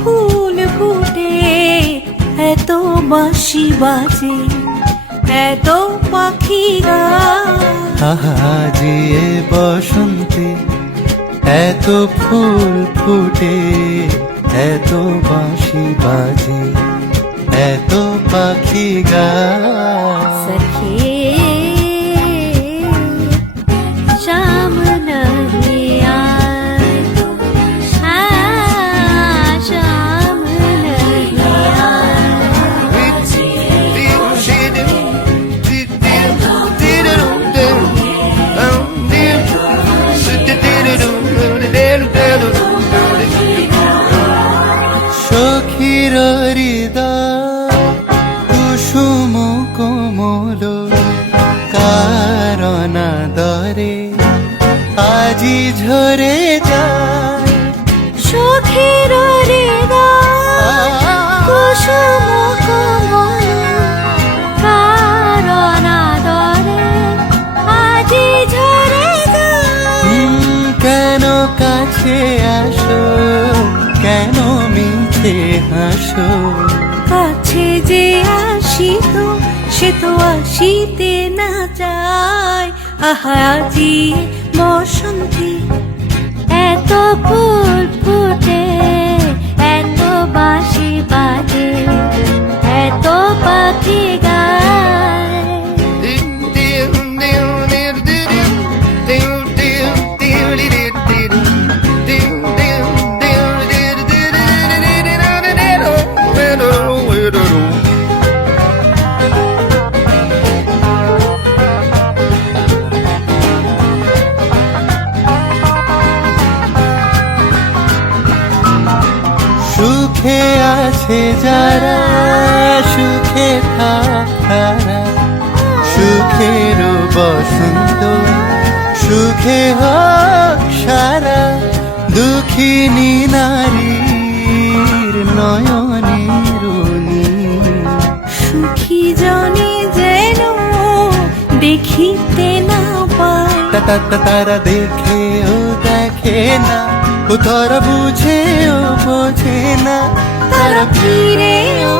ফুল ফুটে, এত বাঁশি বাজে, এত পাখি গায়। আহাজি এ বসন্তে এত ফুল ফুটে, এত বাঁশি বাজে, এত পাখি গায়। सखे शाम नहीं आए तो, शाम नहीं সখীর হৃদয় কুসুম কোমল, কারণ দরে আজি ঝরে যায়। সখীর হৃদয় কুসুম কোমল, কারণ আদরে আজি ঝরে যায়। কেন কাছে আসো, কেন মিছে হাসো। কাছে যে আসিত সে তো আসিতে না চায়। আহা আজি বসন্তে এত ফুল ফুটে, এত বাঁশি বাজে, এত পাখি গায়। সুখে আছে যারা, সুখে থাক তারা, সুখের বসন্ত সুখে হোক সারা। দুঃখিনী নারীর নয়নের নীর, সুখী জনে যেন দেখিতে না পায়। তারা দেখেও দেখে না, ও তারা বুঝেও বোঝে না, তারা ফিরেও